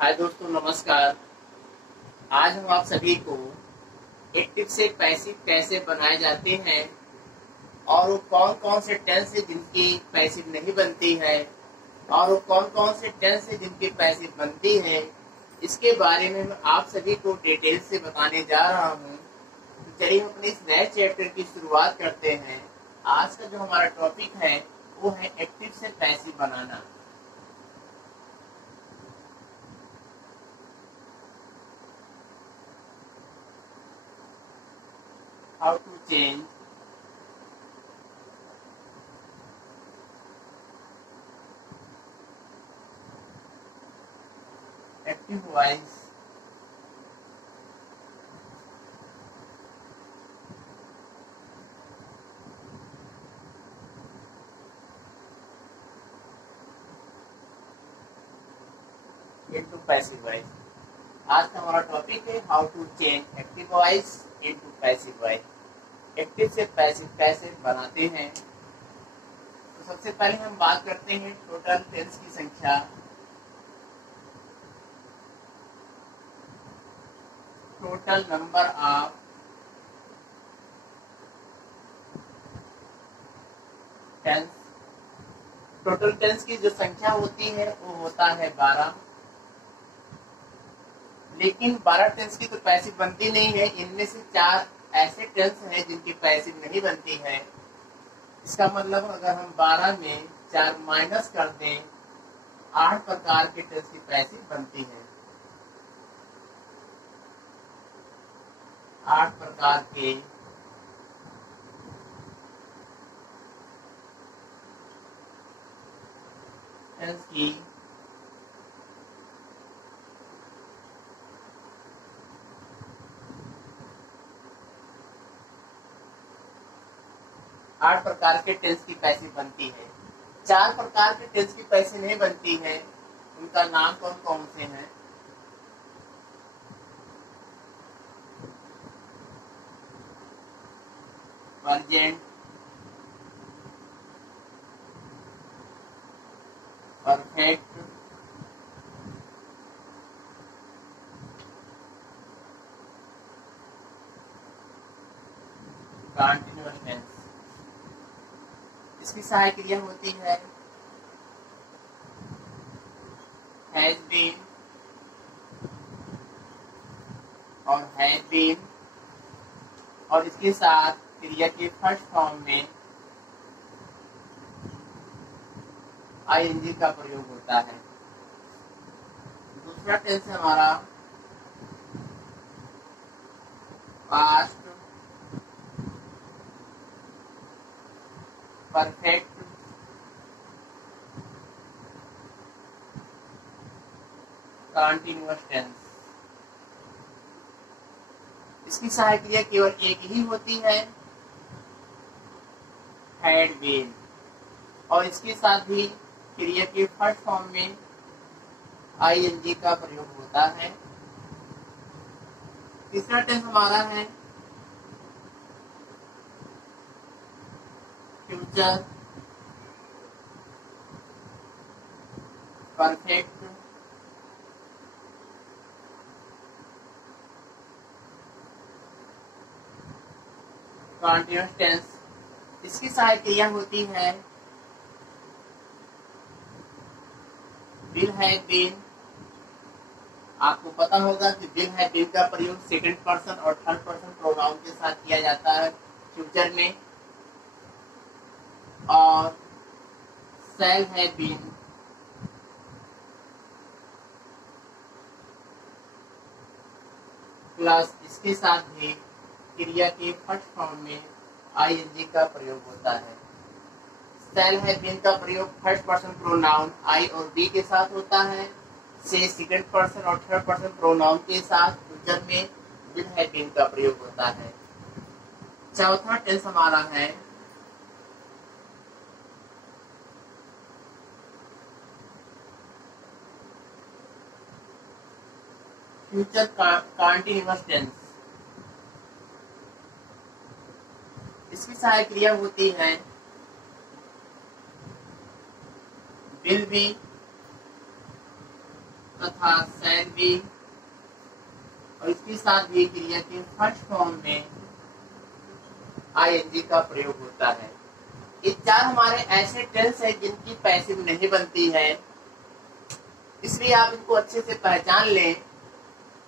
हाय दोस्तों, नमस्कार। आज हम आप सभी को एक्टिव से पैसिव कैसे बनाए जाते हैं और वो कौन कौन से टेंस है जिनकी पैसिव नहीं बनती है और वो कौन कौन से टेंस है जिनकी पैसिव बनती है, इसके बारे में मैं आप सभी को डिटेल से बताने जा रहा हूँ। तो चलिए हम अपने इस नए चैप्टर की शुरुआत करते हैं। आज का जो हमारा टॉपिक है वो है एक्टिव से passive banana. How to change active voice into passive voice। आज का हमारा टॉपिक है how to change active voice into passive voice. Active से पैसिव कैसे बनाते हैं। तो सबसे पहले हम बात करते हैं टोटल टेंस की संख्या। Total number of tense. Total tense की जो संख्या होती है वो होता है 12। लेकिन 12 टेंस की तो पैसिव बनती नहीं है। इनमें से 4 ऐसे टेंस हैं जिनकी पैसिव नहीं बनती है। इसका मतलब अगर हम 12 में 4 माइनस कर दें, 8 प्रकार के टेंस की पैसिव बनती है। 8 प्रकार के टेंस की आठ प्रकार के टेंस की पैसिव बनती है। 4 प्रकार के टेंस की पैसिव नहीं बनती है। उनका नाम कौन कौन से हैं? Present, perfect, continuous tense. इसकी सहायक क्रिया होती है हैज बीन और हैज बीन, और इसके साथ क्रिया के फर्स्ट फॉर्म में आईएनजी का प्रयोग होता है। दूसरा टेंस है हमारा पास्ट परफेक्ट, कंटीन्यूअस टेंस। इसकी सहायक क्रिया केवल एक ही होती है, हैड बीन, और इसके साथ भी क्रिया के फर्स्ट फॉर्म में आईएनजी का प्रयोग होता है। तीसरा टेंस हमारा है फ्यूचर परफेक्ट, कंटीन्यूअस टेंस। इसकी सहायक क्रिया होती है विल हैव बीन। आपको पता होगा कि विल हैव बीन का प्रयोग सेकंड पर्सन और थर्ड पर्सन प्रोनाउन के साथ किया जाता है फ्यूचर में। और शैल हैव बीन प्लस इसके साथ भी क्रिया के फर्स्ट फॉर्म में आईएनजी का प्रयोग होता है। शैल हैव बीन का प्रयोग फर्स्ट पर्सन प्रोनाउन आई और बी के साथ होता है, से सेकंड पर्सन और थर्ड पर्सन प्रोनाउन के साथ फ्यूचर में विल हैव बीन का प्रयोग होता है। चौथा टेंस हमारा है फ्यूचर कंटीन्यूअस टेंस। इसकी सहायक क्रिया होती है विल बी तथा शैल बी, और इसके साथ भी क्रिया के फर्स्ट फॉर्म में आईएनजी का प्रयोग होता है। ये चार हमारे ऐसे टेंस है जिनकी पैसिव नहीं बनती है, इसलिए आप इनको अच्छे से पहचान लें।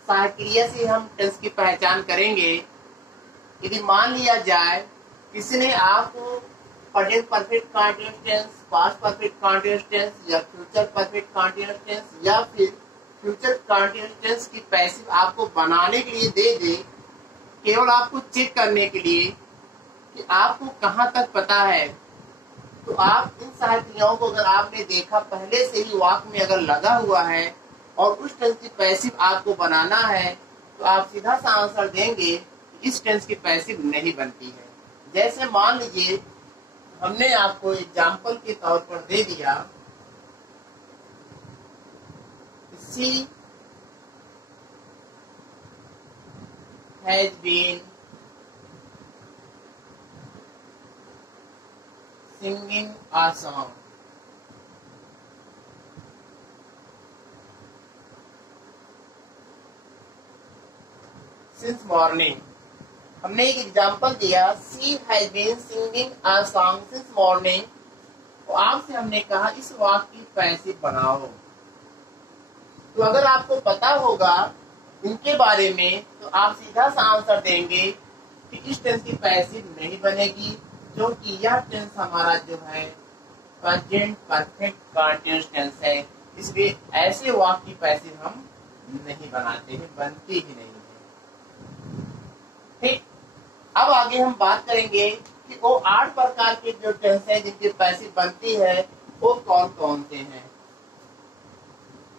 सहायक क्रिया से हम टेंस की पहचान करेंगे। यदि मान लिया जाए किसी ने आपको present perfect continuous tense, past perfect continuous tense या फ्यूचर परफेक्ट कंटीन्यूअस टेंस या फिर फ्यूचर कंटीन्यूअस टेंस की पैसिव आपको बनाने के लिए दे दे, केवल आपको चेक करने के लिए कि आपको कहां तक पता है, तो आप इन सहायक क्रियाओं को अगर आपने देखा पहले से ही वाक्य में अगर लगा हुआ है और उस टेंस की पैसिव आपको बनाना है, तो आप सीधा सा आंसर देंगे इस टेंस की पैसिव नहीं बनती है। जैसे मान लीजिए हमने आपको एग्जाम्पल के तौर पर दे दिया, she has been singing a song. Since morning. हमने एक एग्जाम्पल दिया, she has been singing a song since morning. तो आपसे हमने कहा इस वाक्य की पैसिव बनाओ। तो अगर आपको पता होगा इनके बारे में, तो आप सीधा सा आंसर देंगे कि इस टेंस की पैसिव नहीं बनेगी, क्योंकि यह टेंस हमारा जो है प्रेजेंट परफेक्ट कंटीन्यूअस टेंस है, इसलिए ऐसे वाक्य की पैसिव हम नहीं बनाते हैं, बनती ही नहीं है। ठीक, अब आगे हम बात करेंगे कि वो 8 प्रकार के जो टेंस है जिनकी पैसिव बनती है वो कौन कौन से हैं।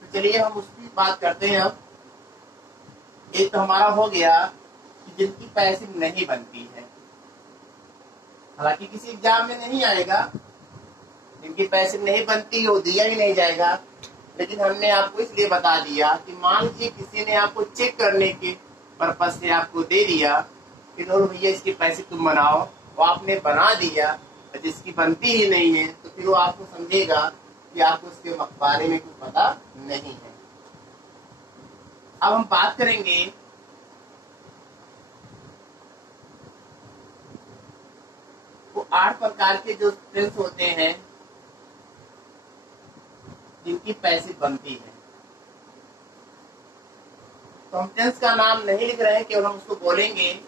तो चलिए हम उसकी बात करते हैं। अब एक तो हमारा हो गया कि जिनकी पैसिव नहीं बनती है, हालांकि किसी एग्जाम में नहीं आएगा, जिनकी पैसिव नहीं बनती वो दिया ही नहीं जाएगा, लेकिन हमने आपको इसलिए बता दिया कि मान लीजिए किसी ने आपको चेक करने के पर्पज से आपको दे दिया कि लो भैया इसकी पैसिव तुम बनाओ, वो आपने बना दिया, जिसकी बनती ही नहीं है, तो फिर वो आपको समझेगा कि आपको उसके बारे में कुछ पता नहीं है। अब हम बात करेंगे वो 8 प्रकार के जो टेंस होते हैं जिनकी पैसिव बनती है। तो हम टेंस का नाम नहीं लिख रहे हैं, केवल हम उसको बोलेंगे।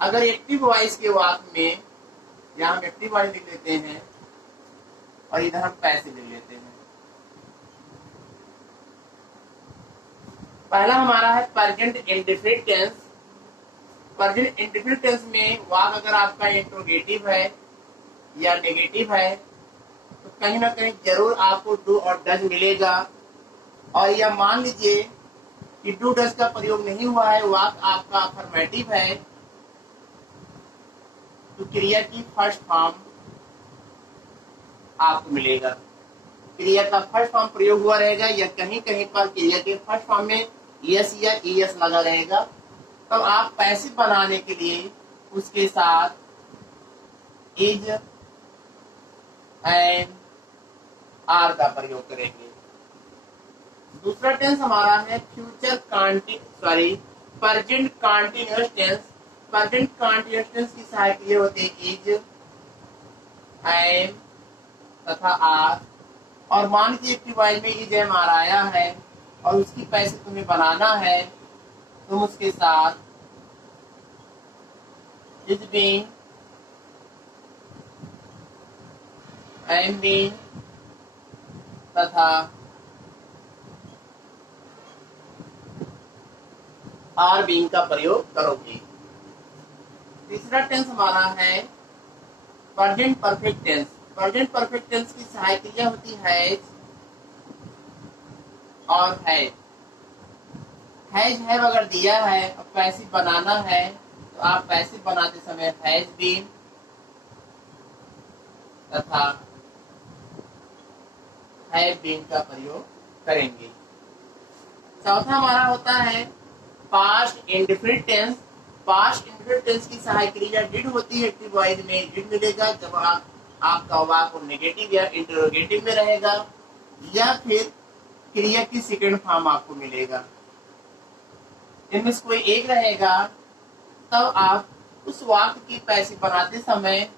अगर एक्टिव वॉइस के वाक्य में, यहाँ हम एक्टिव वॉइस लिख लेते हैं और इधर हम पैसिव लिख लेते हैं। पहला हमारा है present indefinite tense. Present indefinite tense में वाक्य अगर आपका इंट्रोगेटिव है या नेगेटिव है, तो कहीं ना कहीं जरूर आपको डू और डज मिलेगा। और यह मान लीजिए कि डू डज का प्रयोग नहीं हुआ है, वाक्य आपका अफर्मेटिव है, तो क्रिया की फर्स्ट फॉर्म आपको मिलेगा। क्रिया का फर्स्ट फॉर्म प्रयोग हुआ रहेगा या कहीं कहीं पर क्रिया के फर्स्ट फॉर्म में यस या ईएस लगा रहेगा, तब आप पैसिव बनाने के लिए उसके साथ इज एंड आर का प्रयोग करेंगे। दूसरा टेंस हमारा है future present continuous tense. Present continuous tense की सहायक क्रिया होती है इज, एम तथा आर। और मान लीजिए कि वाइल में इज एम आर आया है और उसकी पैसिव तुम्हें बनाना है, तुम उसके साथ इज बीइंग, एम बीइंग तथा आर बीइंग का प्रयोग करोगे। तीसरा टेंस हमारा है present perfect tense. Present perfect tense की सहायक क्रिया होती है और हैज। हैज अगर दिया है और पैसिव बनाना है, तो आप पैसिव बनाते समय हैज बीन तथा हैव बीन का प्रयोग करेंगे। चौथा हमारा होता है past indefinite tense. Past indefinite tense की सहायक क्रिया डिड होती है। एक्टिव वॉइस में डिड मिलेगा जब आपका वाक्य नेगेटिव या इंटरोगेटिव में रहेगा, या फिर क्रिया की सेकंड फॉर्म आपको मिलेगा। इनमें से कोई एक रहेगा, तब आप उस वाक्य की पैसिव बनाते समय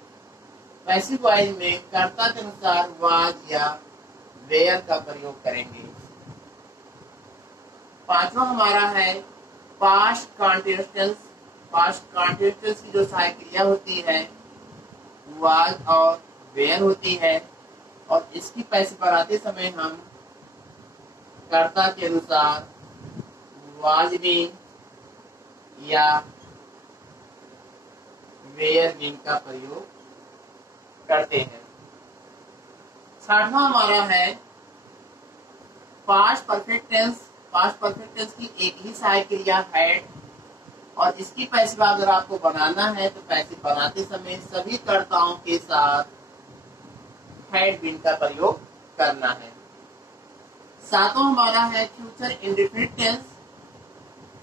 पैसिव वॉइस में कर्ता के अनुसार वाज या वेयर का प्रयोग करेंगे। पांचवा हमारा है past continuous tense. Past continuous tense की जो सहायक क्रिया होती है वाज और वेयर होती है, और इसकी पैसिव बनाते समय हम कर्ता के अनुसार वाज बीइंग या वेयर बीइंग का प्रयोग करते हैं। छठवां हमारा है past perfect tense. Past perfect tense की एक ही सहायक क्रिया हैड, और इसकी पैसिव अगर आपको बनाना है तो पैसिव बनाते समय सभी कर्ताओं के साथ हैड बीन का प्रयोग करना है। सातवां हमारा है future indefinite tense.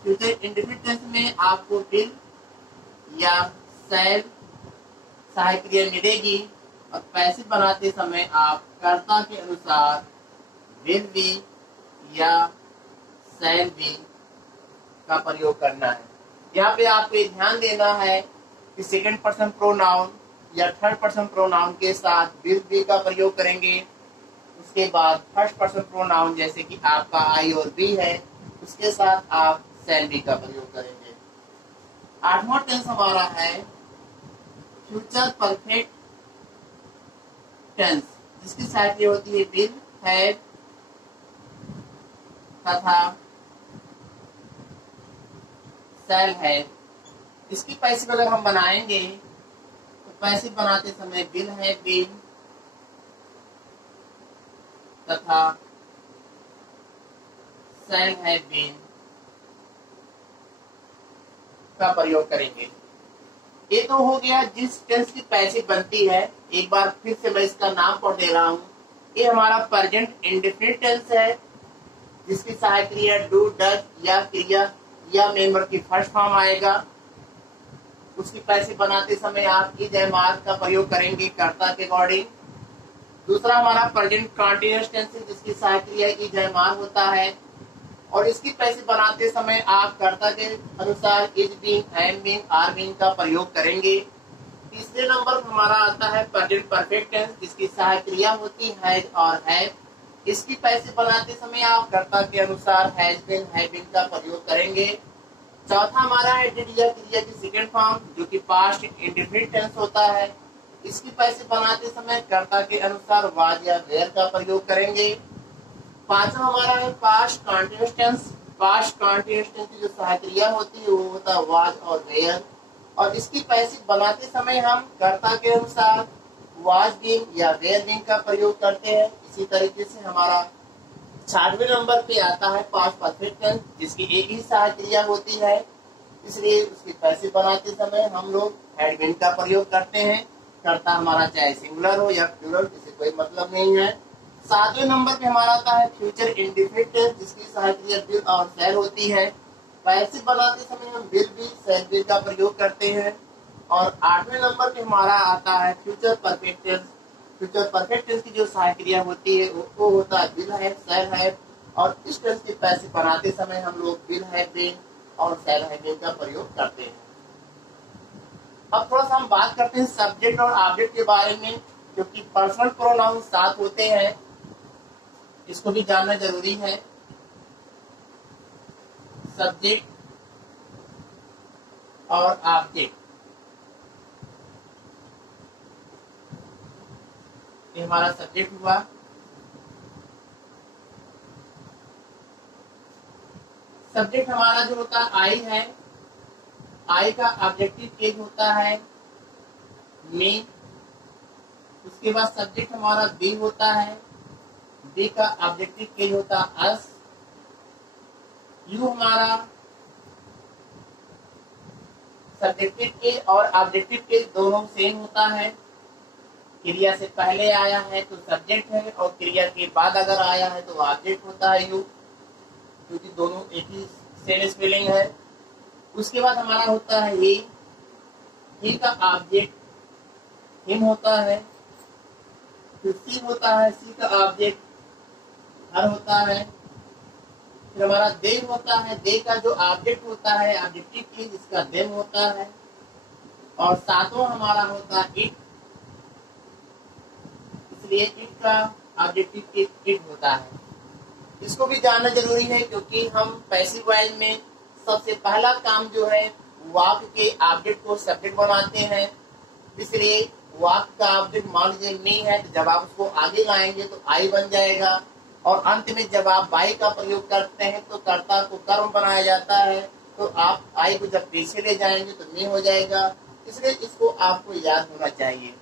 Future indefinite tense में आपको विल या शैल सहायक क्रिया मिलेगी, और पैसिव बनाते समय आप कर्ता के अनुसार विल बी या शैल बी का प्रयोग करना है। यहाँ पे आपको ध्यान देना है कि सेकंड पर्सन प्रोनाउन या थर्ड पर्सन प्रोनाउन के साथ विल बी का प्रयोग करेंगे। उसके बाद फर्स्ट पर्सन प्रोनाउन जैसे कि आपका आई और बी है, उसके साथ आप शैल बी का प्रयोग करेंगे। आठवां टेंस हमारा है फ्यूचर परफेक्ट टेंस, जिसकी सहायक क्रिया होती है विल, हैड तथा शैल हैव। इसकी पैसिव अगर हम बनाएंगे तो पैसिव बनाते समय विल हैव बीन तथा शैल हैव बीन का प्रयोग करेंगे। ये तो हो गया जिस टेंस की पैसिव बनती है। एक बार फिर से मैं इसका नाम पढ़ दे रहा हूँ। ये हमारा प्रेजेंट इंडेफिनिट टेंस है, जिसकी सहायक क्रिया डू, डज या क्रिया या मेंबर की फर्स्ट फॉर्म आएगा। उसकी पैसिव बनाते समय आप इज एम आर का प्रयोग करेंगे कर्ता के अकॉर्डिंग। दूसरा हमारा प्रेजेंट कंटीन्यूअस टेंस है, जिसकी सहायक क्रिया इज एम आर होता है, और इसकी पैसिव बनाते समय आप कर्ता के अनुसार is being, am being, are being का प्रयोग करेंगे। तीसरे नंबर पर हमारा आता है प्रेजेंट परफेक्ट टेंस, जिसकी सहायक क्रिया होती है और हैव। इसकी पैसिव बनाते समय आप कर्ता के अनुसार हैज बीन का प्रयोग करेंगे। चौथा हमारा है डिड या क्रिया की सेकंड फॉर्म, जो कि पास्ट इंडेफिनिट टेंस होता है। इसकी पैसिव बनाते समय कर्ता के अनुसार वाज या वेयर का प्रयोग करेंगे। पांचवा हमारा है past continuous tense. Past continuous tense की जो सहायक क्रिया होती है वो होता है वाज और वेयर, और इसकी पैसिव बनाते समय हम कर्ता के अनुसार वाज बीइंग या वेयर बीइंग का प्रयोग करते हैं। इसी तरीके से हमारा 6वें नंबर पे आता है पास्ट परफेक्ट टेंस, जिसकी एक ही सहायक क्रिया होती है, इसलिए उसकी पैसिव बनाते समय हम लोग हैड बीन का प्रयोग करते हैं। कर्ता हमारा चाहे सिंगुलर हो या प्लूरल, इसे कोई मतलब नहीं है। 7वें नंबर पे हमारा आता है फ्यूचर इंडेफिनिट टेंस, जिसकी सहायक क्रिया विल और शैल होती है। पैसिव बनाते समय हम विल बी, शैल बी का प्रयोग करते हैं। और 8वें नंबर पे हमारा आता है future perfect tense. Future perfect tense की जो सहायक क्रिया होती है वो होता है विल हैव, शैल हैव, और इस टेंस की पैसिव बनाते समय हम लोग विल हैव बीन और शैल हैव बीन का प्रयोग करते हैं। अब थोड़ा सा हम बात करते हैं सब्जेक्ट और ऑब्जेक्ट के बारे में, क्योंकि पर्सनल प्रोनाउन साथ होते हैं, इसको भी जानना जरूरी है। सब्जेक्ट और ऑब्जेक्ट, ये हमारा सब्जेक्ट हुआ। सब्जेक्ट हमारा जो होता है आई है, आई का ऑब्जेक्टिव केस होता है मी। उसके बाद सब्जेक्ट हमारा बी होता है, बी का ऑब्जेक्टिव केस होता है अस। यू हमारा सब्जेक्टिव केस और ऑब्जेक्टिव केस दोनों सेम होता है। क्रिया से पहले आया है तो सब्जेक्ट है, और क्रिया के बाद अगर आया है तो ऑब्जेक्ट होता है यू, क्योंकि दोनों एक ही सेम स्पेलिंग है। उसके बाद हमारा होता है ही का ऑब्जेक्ट हिम होता है। फिर सी होता है, सी का ऑब्जेक्ट हर होता है। फिर हमारा देम होता है, दे का जो ऑब्जेक्ट होता है ऑब्जेक्टिव चीज, इसका देम होता है। और सातवां हमारा होता है इट, इसलिए इट का ऑब्जेक्टिव इट होता है। इसको भी जानना जरूरी है क्योंकि हम पैसिव वॉइस में सबसे पहला काम जो है वाक्य के ऑब्जेक्ट को सब्जेक्ट बनाते हैं। इसलिए वाक्य का ऑब्जेक्ट मान लीजिए मी है, तो जब आप उसको आगे लाएंगे तो आई बन जाएगा। और अंत में जब आप बाई का प्रयोग करते हैं तो कर्ता को कर्म बनाया जाता है, तो आप आई को जब पीछे ले जाएंगे तो मी हो जाएगा। इसलिए इसको आपको याद होना चाहिए।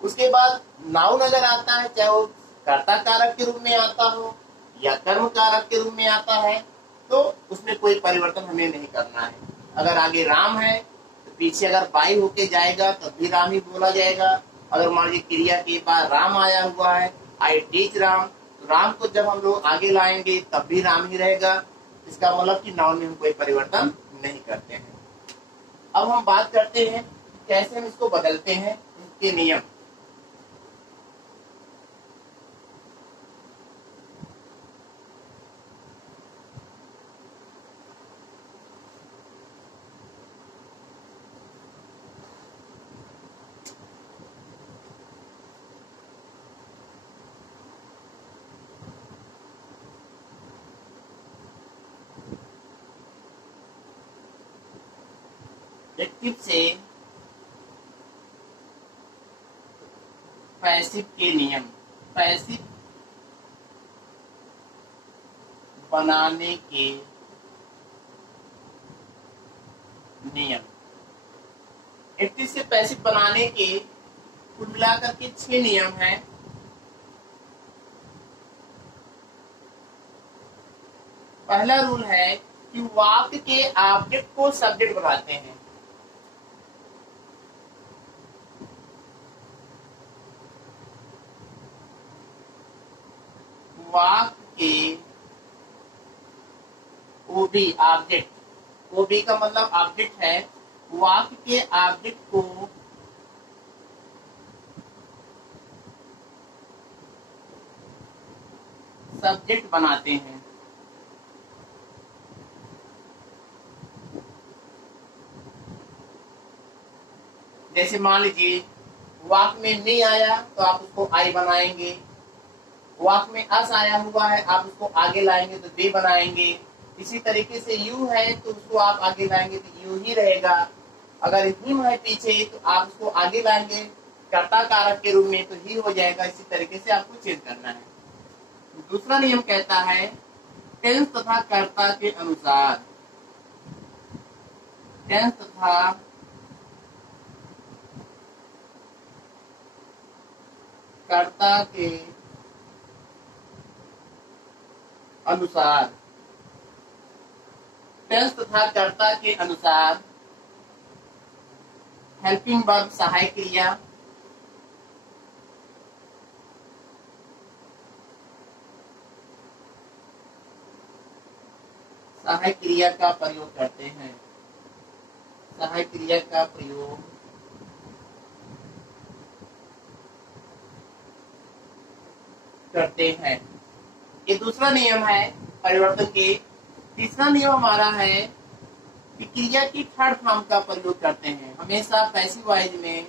उसके बाद नाउन अगर आता है, चाहे वो कर्ता कारक के रूप में आता हो या कर्म कारक के रूप में आता है, तो उसमें कोई परिवर्तन हमें नहीं करना है। अगर आगे राम है तो पीछे अगर बाई होके जाएगा तब भी राम ही बोला जाएगा। अगर मान लीजिए क्रिया के बाद राम आया हुआ है, आई टीच राम, तो राम को जब हम लोग आगे लाएंगे तब भी राम ही रहेगा। इसका मतलब कि नाउन में हम कोई परिवर्तन नहीं करते हैं। अब हम बात करते हैं कैसे हम इसको बदलते हैं, इसके नियम। एक्टिव से पैसिव के नियम, पैसिव बनाने के नियम। एक्टिव से पैसिव बनाने के कुल मिलाकर के 6 नियम हैं। पहला रूल है कि वाक्य के ऑब्जेक्ट को सब्जेक्ट बनाते हैं। वाक्य के ओबी ऑब्जेक्ट, ओबी का मतलब ऑब्जेक्ट है, वाक्य के ऑब्जेक्ट को सब्जेक्ट बनाते हैं। जैसे मान लीजिए वाक्य में नहीं आया तो आप उसको आई बनाएंगे, वाक्य में अस आया हुआ है आप उसको आगे लाएंगे तो दे बनाएंगे। इसी तरीके से यू है तो उसको आप आगे लाएंगे तो यू ही रहेगा। अगर हिम है पीछे तो आप उसको आगे लाएंगे कर्ता कारक के रूप में तो ही हो जाएगा। इसी तरीके से आपको चेंज करना है। दूसरा नियम कहता है टेंस तथा कर्ता के अनुसार, टेंस तथा कर्ता के अनुसार, टेंस तथा कर्ता के अनुसार हेल्पिंग वर्ब सहायक क्रिया, सहायक क्रिया का प्रयोग करते हैं। सहायक क्रिया का प्रयोग करते हैं। ये दूसरा नियम है परिवर्तन के। तीसरा नियम हमारा है कि क्रिया की थर्ड फॉर्म का प्रयोग करते हैं। हमेशा पैसिव वॉइस में,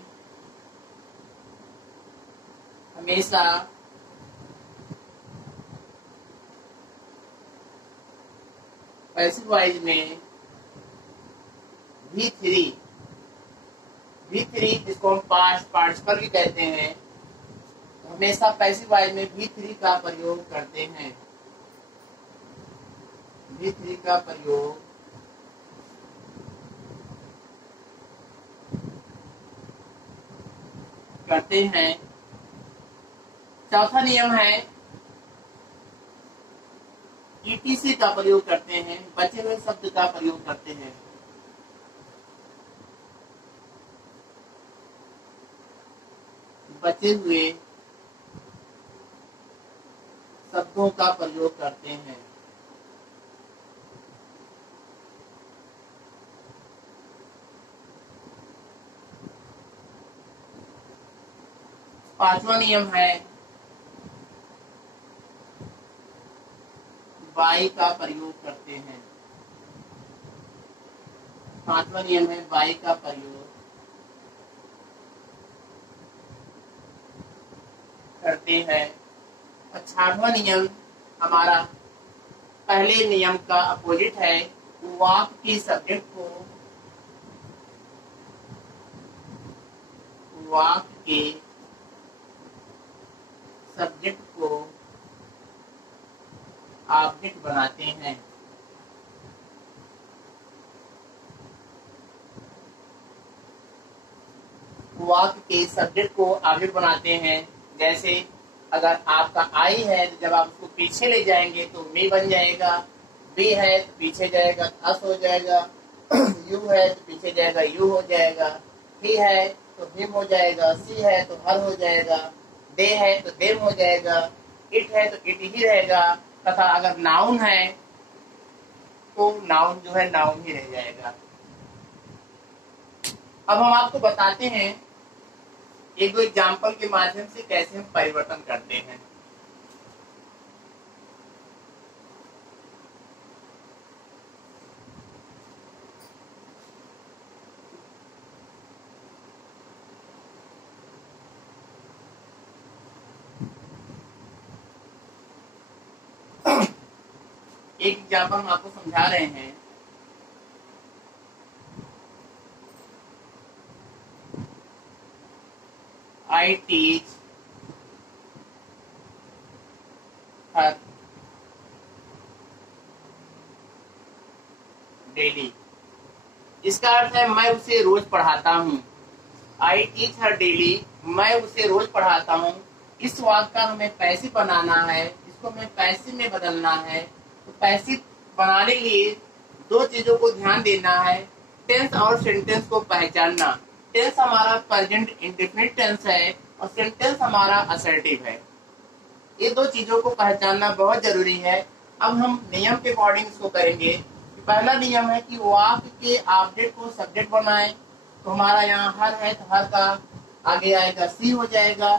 हमेशा पैसिव वॉइस में V3 जिसको हम पास्ट पार्टिसिपल भी कहते हैं, हमेशा पैसिव वॉइस में V3 का प्रयोग करते हैं। V3 का प्रयोग करते हैं। चौथा नियम है ETC का प्रयोग करते हैं, बचे हुए शब्द का प्रयोग करते हैं। बचे हुए शब्दों का प्रयोग करते हैं। पांचवा नियम है बाई का प्रयोग करते हैं। 5वां नियम है बाई का प्रयोग करते हैं। और 6वां नियम हमारा पहले नियम का अपोजिट है। वाक्य के सब्जेक्ट को ऑब्जेक्ट बनाते हैं। वाक्य के सब्जेक्ट को ऑब्जेक्ट बनाते हैं। जैसे अगर आपका आई है तो जब आप उसको पीछे ले जाएंगे तो मी बन जाएगा, बी है तो पीछे जाएगा तो अस हो जाएगा, यू है तो पीछे जाएगा यू हो जाएगा, ही है तो हिम हो जाएगा, सी है तो हर हो जाएगा, दे है तो देम हो जाएगा, इट है तो इट ही रहेगा, तथा अगर नाउन है तो नाउन जो है नाउन ही रह जाएगा। अब हम आपको बताते हैं एक दो एग्जाम्पल के माध्यम से कैसे हम परिवर्तन करते हैं। एक एग्जाम्पल हम आपको समझा रहे हैं। I teach her daily। इसका अर्थ है मैं उसे रोज पढ़ाता हूँ। I teach her daily, मैं उसे रोज पढ़ाता हूँ। इस वाक्य का हमें पैसिव बनाना है, इसको हमें पैसिव में बदलना है। तो पैसिव बनाने के लिए दो चीजों को ध्यान देना है। टेंस और सेंटेंस को पहचानना। टेंस हमारा प्रेजेंट इंडेफिनिट टेंस है और सेंटेंस हमारा असर्टिव है। ये दो चीजों को पहचानना बहुत जरूरी है। अब हम नियम के अकॉर्डिंग इसको करेंगे। पहला नियम है कि वाक्य के ऑब्जेक्ट को सब्जेक्ट बनाएं। तो हमारा यहाँ हर है तो हर का आगे आएगा सी हो जाएगा।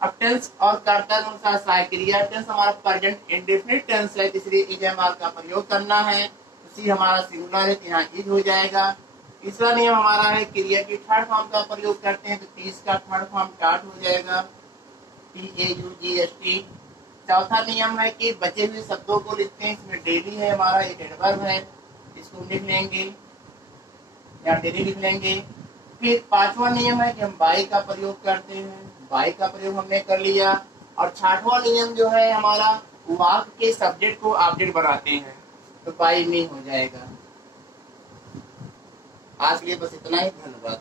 अब टेंस और कर्ता के अनुसार सहायक क्रिया। टेंस हमारा प्रेजेंट इंडेफिनिट टेंस है, इसलिए इज एम आर का प्रयोग करना है। सी हमारा सिंगुलर है तो यहाँ इज हो जाएगा। तीसरा नियम हमारा है क्रिया की थर्ड फॉर्म का प्रयोग करते हैं तो तीस का थर्ड फॉर्म टाट हो जाएगा, TAUGST। चौथा नियम है कि बचे हुए शब्दों को लिखते हैं। इसमें डेली है हमारा एक एडवर्ब है, इसको लिख लेंगे या डेली लिख लेंगे। फिर पांचवा नियम है कि हम बाई का प्रयोग करते हैं। बाई का प्रयोग हमने कर लिया। और छठवां नियम जो है हमारा वाक्य के सब्जेक्ट को ऑब्जेक्ट बनाते हैं तो बाई में हो जाएगा। आज के लिए बस इतना ही। धन्यवाद।